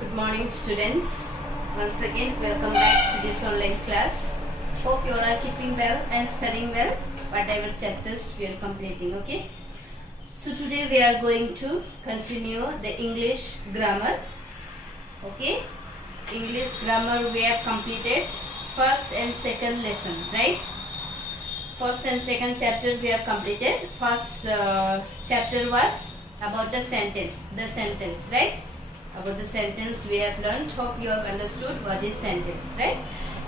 Good morning, students. Once again, welcome back to this online class. Hope you all are keeping well and studying well, whatever chapters we are completing. Okay. So today we are going to continue the English grammar. Okay. English grammar we have completed first and second lesson, right? First and second chapter we have completed. First chapter was about the sentence, right? About the sentence we have learned. Hope you have understood what is sentence, right?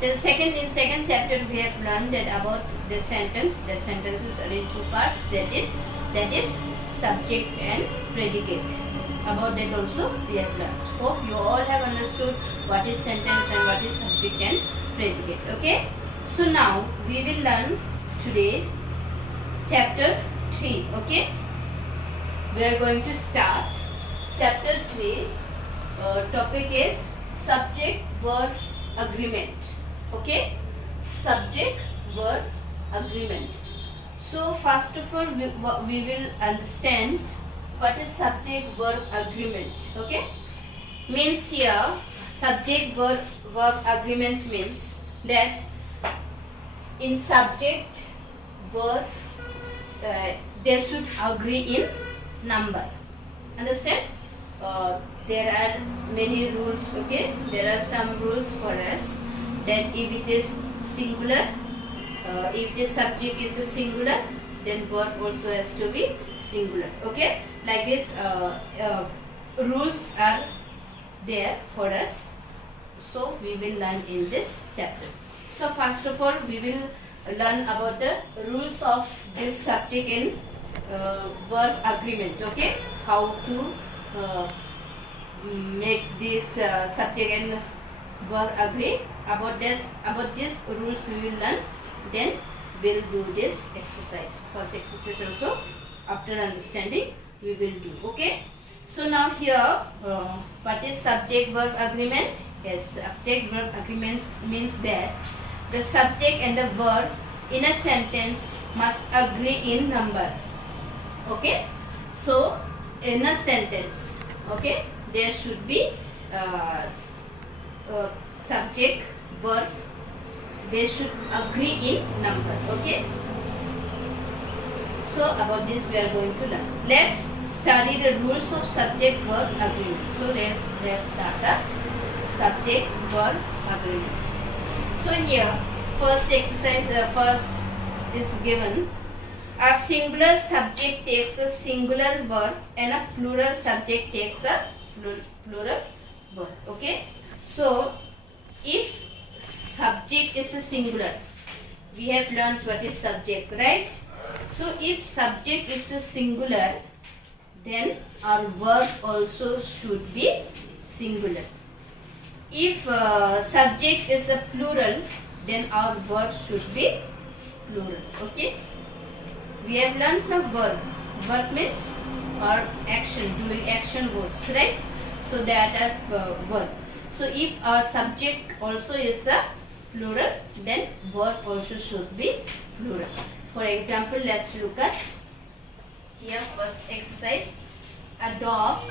Then in second chapter we have learned that about the sentence. The sentences are in two parts. That is subject and predicate. About that also we have learned. Hope you all have understood what is sentence and what is subject and predicate. Okay. So now we will learn today chapter 3. Okay. We are going to start chapter 3. Topic is subject verb agreement. Okay, subject verb agreement. So first of all we will understand what is subject verb agreement. Okay, means here subject verb agreement means that in subject verb they should agree in number. Understand? There are many rules. Okay, there are some rules for us that if it is singular, if the subject is a singular, then verb also has to be singular. Okay, like this rules are there for us, so we will learn in this chapter. So first of all we will learn about the rules of this subject and verb agreement. Okay, how to make this subject and verb agree. About this rules we will learn, then we'll do this exercise. First exercise also after understanding we will do. Okay, so now here what is subject verb agreement? Yes, subject verb agreement means that the subject and the verb in a sentence must agree in number. Okay, so in a sentence, okay, there should be subject verb, they should agree in number. Okay, so about this we are going to learn. Let's study the rules of subject verb agreement. So let's start the subject verb agreement. So here first exercise, the first is given. A singular subject takes a singular verb and a plural subject takes a plural verb. Okay, so if subject is a singular, we have learned what is subject, right? So if subject is a singular, then our verb also should be singular. If subject is a plural, then our verb should be plural. Okay, we have learned the verb. Verb means or action, doing action words, right? So that are verb. So if our subject also is a plural, then verb also should be plural. For example, let's look at here first exercise. A dog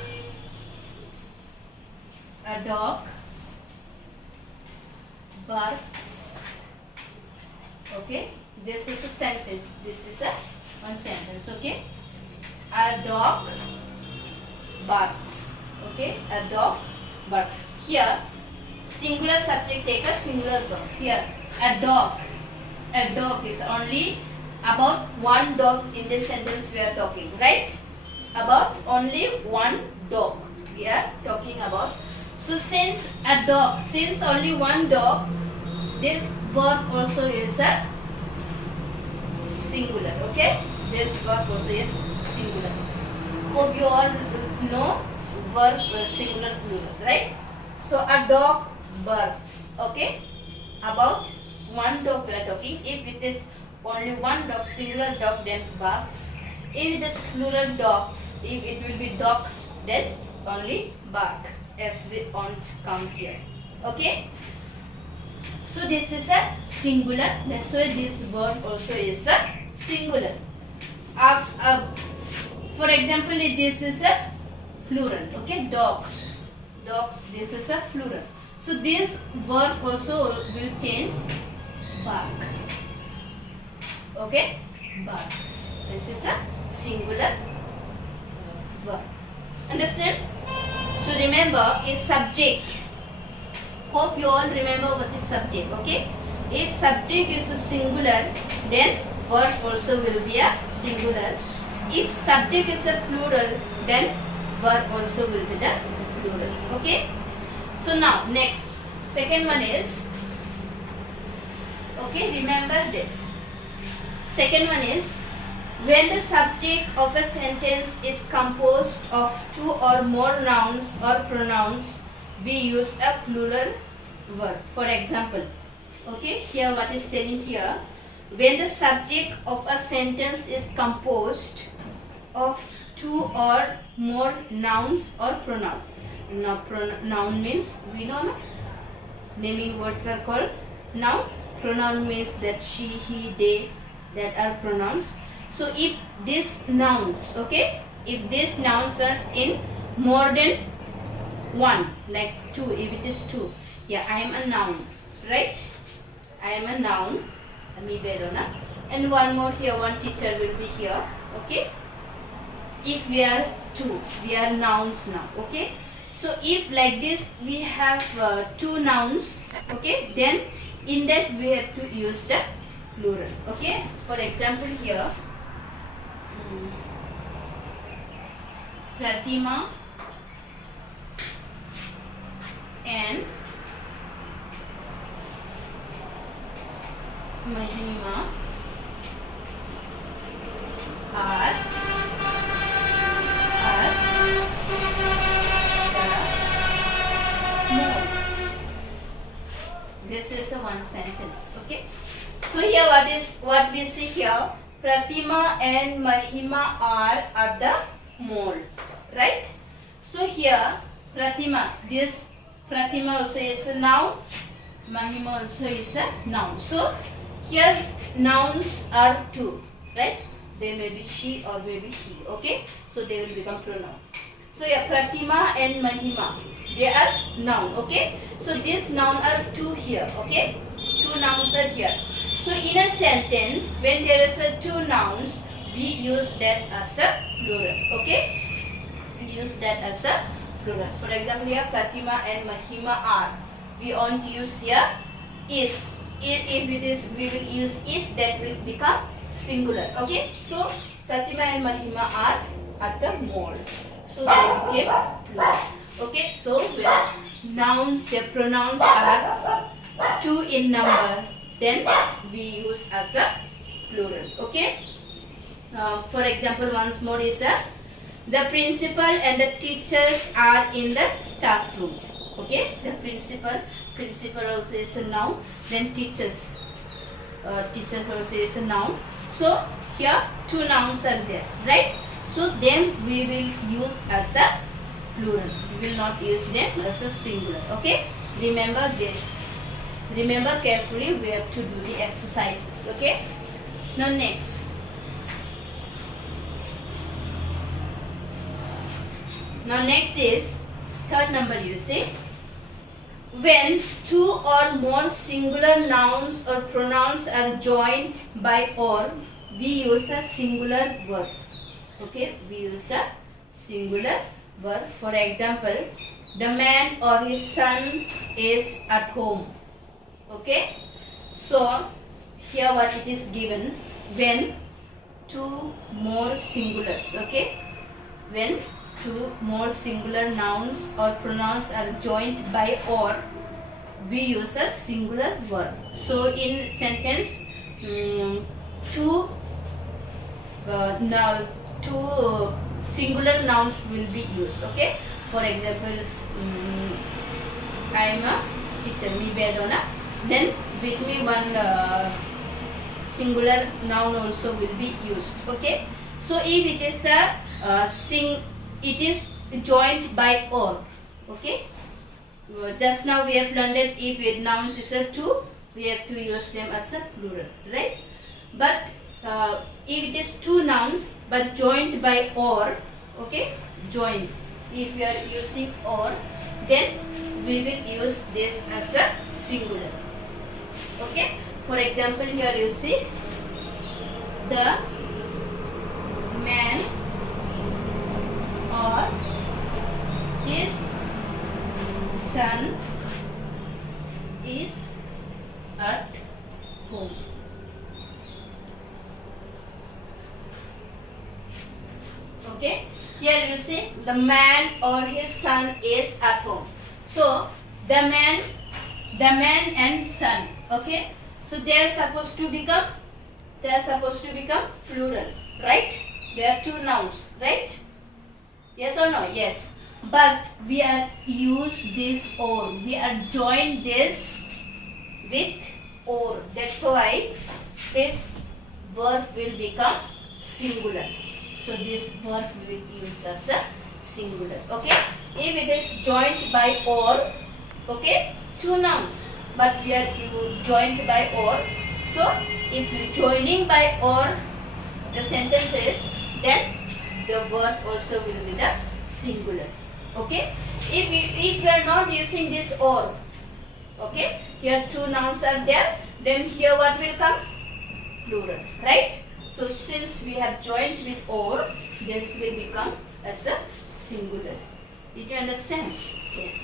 barks. Okay, this is a sentence. This is a one sentence. Okay, a dog barks. Okay, a dog barks. Here singular subject take a singular verb. Here a dog is only about one dog. In this sentence we are talking, right? About only one dog we are talking about. So since only one dog, this verb also is a singular. Okay, this verb also is singular. Hope you all know verb singular plural, right? So a dog barks. Okay, about one dog we are talking. If it is only one dog, singular dog, then barks. If it is plural dogs, if it will be dogs, then only bark, as we won't come here. Okay, so this is a singular, that's why this verb also is a singular. For example, this is a plural. Okay, dogs This is a plural. So this verb also will change bark. Okay, bark. This is a singular verb. Understand? So remember, is subject. Hope you all remember what is subject. Okay. If subject is a singular, then verb also will be a singular. If subject is a plural, then verb also will be the plural. Okay. So now next, second one is, okay, remember this. Second one is, when the subject of a sentence is composed of two or more nouns or pronouns, we use a plural verb. For example, okay, here what is telling here, when the subject of a sentence is composed of two or more nouns or pronouns. Now, noun means, we know, no? Naming words are called noun. Pronoun means that she, he, they, that are pronouns. So if these nouns, okay, if these nouns are in more than one, like two, if it is two, yeah, I am a noun, right? I am a noun, and one more here, one teacher will be here, okay? If we are two, we are nouns now, okay? So if like this we have two nouns, okay, then in that we have to use the plural, okay? For example here, Pratima and Mahima are more. This is a one sentence, okay? So here what we see here, Pratima and Mahima are at the mall, right? So here Pratima, this Pratima also is a noun, Mahima also is a noun. So here nouns are two, right? They may be she or may be he, okay? So they will become pronoun. So yeah, Pratima and Mahima, they are noun, okay? So this noun are two here, okay? Two nouns are here. So in a sentence, when there is a two nouns, we use that as a plural, okay? We use that as a plural. For example, here Pratima and Mahima are. We want to use here is. If it is, we will use is, that will become singular, okay? So Pratima and Mahima are at the mall. So they became plural. Okay, so when nouns, their pronouns are two in number, then we use as a plural. Okay. For example, once more is the principal and the teachers are in the staff room. Okay, the principal also is a noun. Then teachers also is a noun. So here two nouns are there, right? So them we will use as a plural. We will not use them as a singular. Okay, remember this. Remember carefully, we have to do the exercises. Okay, now next. Now next is third number, you see. When two or more singular nouns or pronouns are joined by or, we use a singular verb. Okay, we use a singular verb. For example, the man or his son is at home. Okay, so here what it is given, when two more singulars, okay, when two more singular nouns or pronouns are joined by or, we use a singular verb. So in sentence, two singular nouns will be used. Okay, for example, I am a teacher, me Bedona. Then with me one singular noun also will be used. Okay, so if it is a it is joined by or. Okay, just now we have learned that if with nouns is a two, we have to use them as a plural, right? But if it is two nouns but joined by or, okay, joined, if you are using or, then we will use this as a singular. Okay. For example, here you see the man or his son is at home. Okay, here you see the man or his son is at home. So the man and son. Okay, so they are supposed to become plural, right? They are two nouns, right? Yes or no? Yes. But we are use this or. We are join this with or. That's why this verb will become singular. So this verb we will use as a singular. Okay. If it is joined by or, okay, two nouns, but we are joined by or. So if you joining by or the sentences, then the verb also will be the singular. Okay. If we are not using this or, okay, here two nouns are there, then here what will come? Plural, right? So since we have joined with or, this will become as a singular. Did you understand? Yes.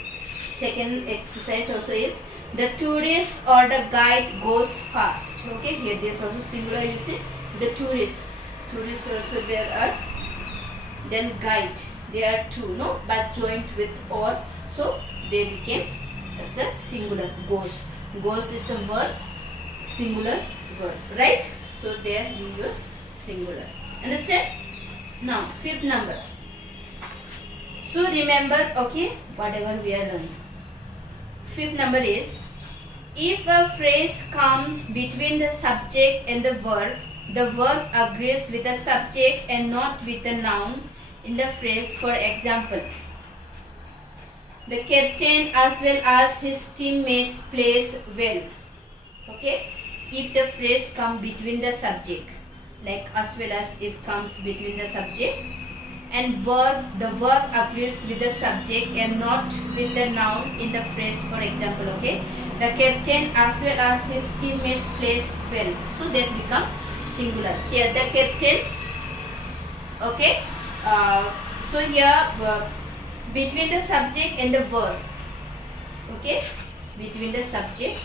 Second exercise also is the tourist or the guide goes fast. Okay, here this also singular, you see. The tourist also there are. Then guide, there are two, no, but joined with or, so they became as a singular. Goes is a verb, singular verb, right? So there we use singular. Understand? Now fifth number. So remember, okay, whatever we are learning. Fifth number is, if a phrase comes between the subject and the verb agrees with the subject and not with the noun in the phrase. For example, the captain as well as his teammates plays well. Okay, if the phrase comes between the subject, like as well as if comes between the subject and the verb agrees with the subject and not with the noun in the phrase. For example, okay, the captain as well as his teammates plays well, so that become singular. So here the captain, okay, so here between the subject and the verb, okay, between the subject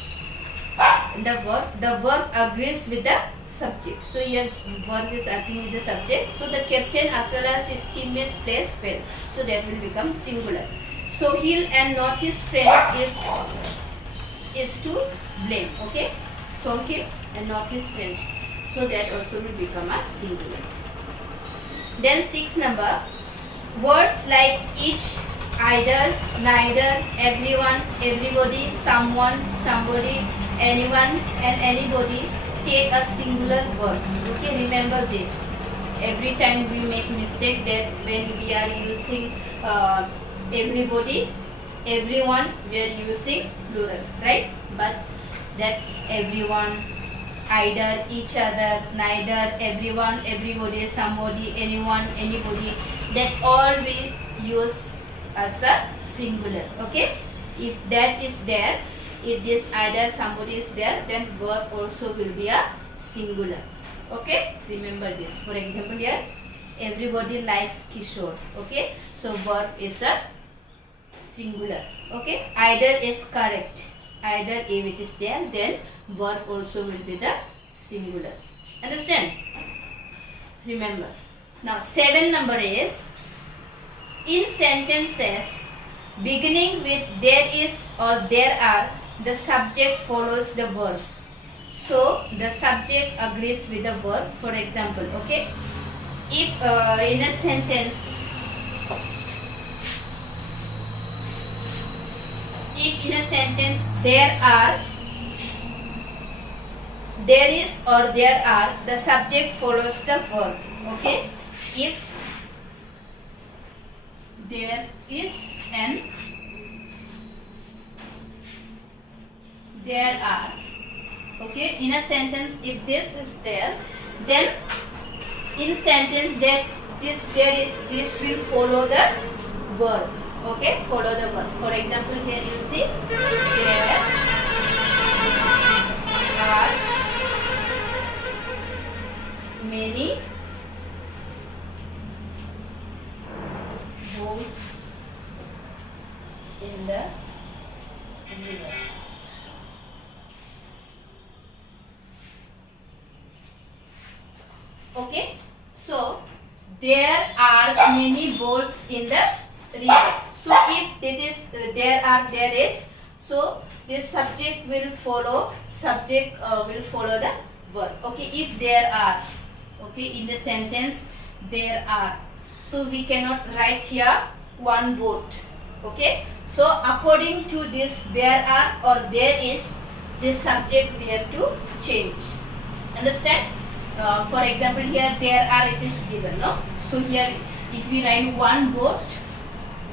and the verb agrees with the subject. So here verb is agreeing with the subject. So the captain as well as his teammates plays well, so that will become singular. So he and not his friends is to blame. Okay, so he and not his friends, so that also will become a singular. Then sixth number, words like each, either, neither, everyone, everybody, someone, somebody, anyone and anybody take a singular verb. Okay, remember this. Every time we make mistake that when we are using everybody, everyone, we are using plural, right? But that everyone, either, each other, neither, everyone, everybody, somebody, anyone, anybody, that all will use as a singular. Okay, if that is there, if this either, somebody is there, then verb also will be a singular. Okay, remember this. For example, here everybody likes Kishore. Okay, so verb is a singular. Okay, either is correct, either if it is there, then verb also will be the singular. Understand? Remember. Now 7 number is, in sentences beginning with there is or there are, the subject follows the verb. So the subject agrees with the verb. For example, okay, if in a sentence, if in a sentence there are, there is or there are, the subject follows the verb. Okay, if there is and there are, okay, in a sentence if this is there, then in sentence that this there is, this will follow the verb. Okay, follow the verb. For example, here you see there are many boats in the river. Okay, so there are many boats in the river. So if it is there is, so this subject will follow the verb. Okay, if there are, okay, in the sentence there are, so we cannot write here one boat. Okay, so according to this there are or there is, this subject we have to change. Understand? For example, here there are, it is given, no? So here if we write one boat,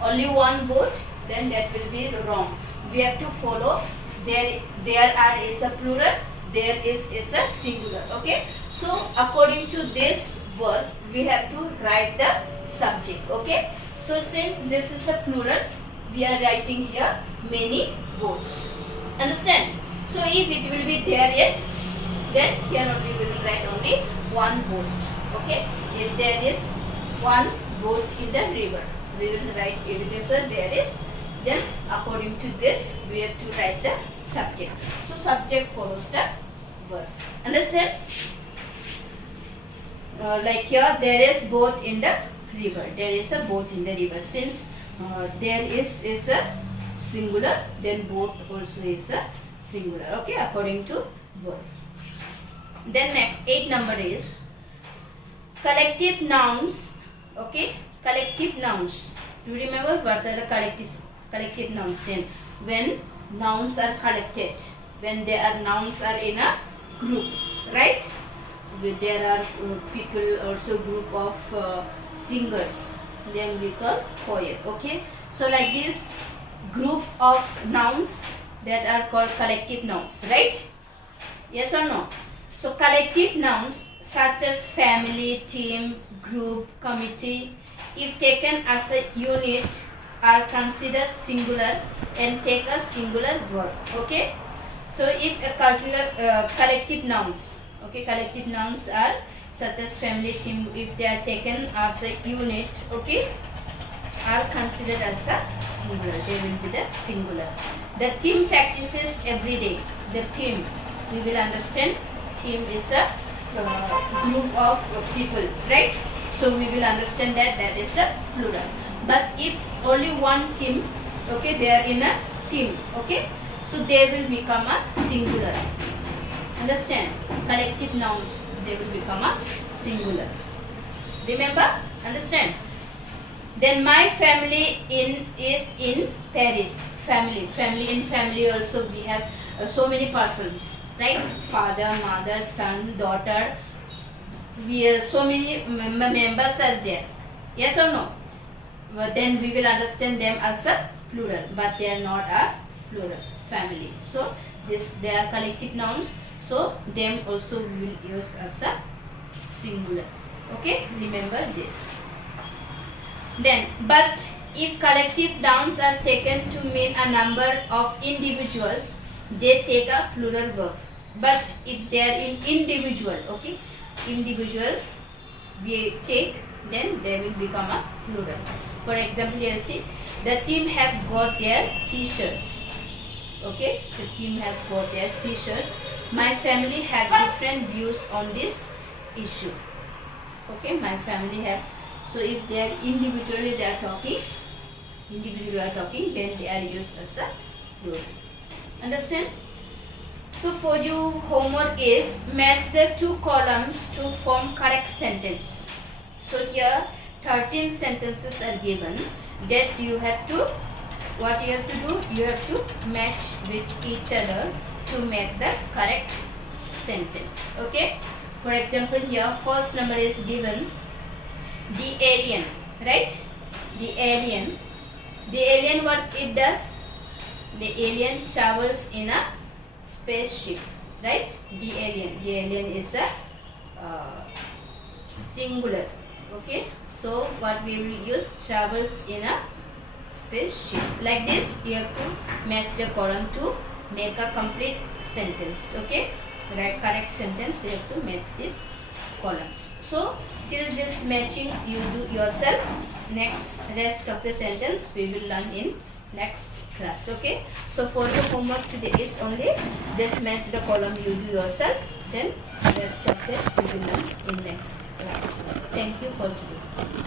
only one boat, then that will be wrong. We have to follow there are is a plural, there is a singular. Okay, so according to this verb we have to write the subject. Okay, so since this is a plural, we are writing here many boats. Understand? So if it will be there is, then here only we will write only one boat. Okay, if there is one boat in the river, we will write if it is a there is, then according to this we have to write the subject. So subject follows the verb. Understand? Like here there is boat in the river, there is a boat in the river. Since there is a singular, then boat also is a singular. Okay, according to verb. Then next 8 number is collective nouns. Okay, collective nouns. Do you remember what are the collective nouns? And when nouns are collected, when nouns are in a group, right? There are people also group of singers, then we call poet. Okay, so like this group of nouns that are called collective nouns, right? Yes or no? So collective nouns such as family, team, group, committee, if taken as a unit, are considered singular and take a singular verb. Okay, so if a collective nouns, okay, collective nouns are such as family, team, if they are taken as a unit, okay, are considered as a singular, they will be the singular. The team practices every day. The team, we will understand, team is a group of people, right? So we will understand that is a plural. But if only one team, okay, they are in a team, okay, so they will become a singular. Understand? Collective nouns, they will become a singular. Remember? Understand? Then my family is in Paris. Family in family also we have so many persons, right? Father, mother, son, daughter. So many members are there. Yes or no? But then we will understand them as a plural, but they are not a plural. Family. So they are collective nouns. So them also we will use as a singular. Okay? Remember this. Then, but if collective nouns are taken to mean a number of individuals, they take a plural verb. But if they are in individual, okay, individual we take, then they will become a plural. For example, here see, the team have got their t-shirts. Okay, the team have got their t-shirts. My family have different views on this issue. Okay, my family have. So if they are individually they are talking, then they are used as a plural. Understand? So for you, homework is match the two columns to form correct sentence. So here 13 sentences are given that you have to, what you have to do, you have to match with each other to make the correct sentence. Okay. For example, here first number is given, the alien, right? The alien what it does? The alien travels in a spaceship, right? The alien is a singular. Okay, so what we will use, travels in a space sheep. Like this you have to match the column to make a complete sentence. Okay, right, correct sentence you have to match these columns. So till this matching you do yourself. Next rest of the sentence we will learn in next class. Okay, so for your homework today is only this match the column you do yourself, then rest of it we will learn in next class. Thank you for today.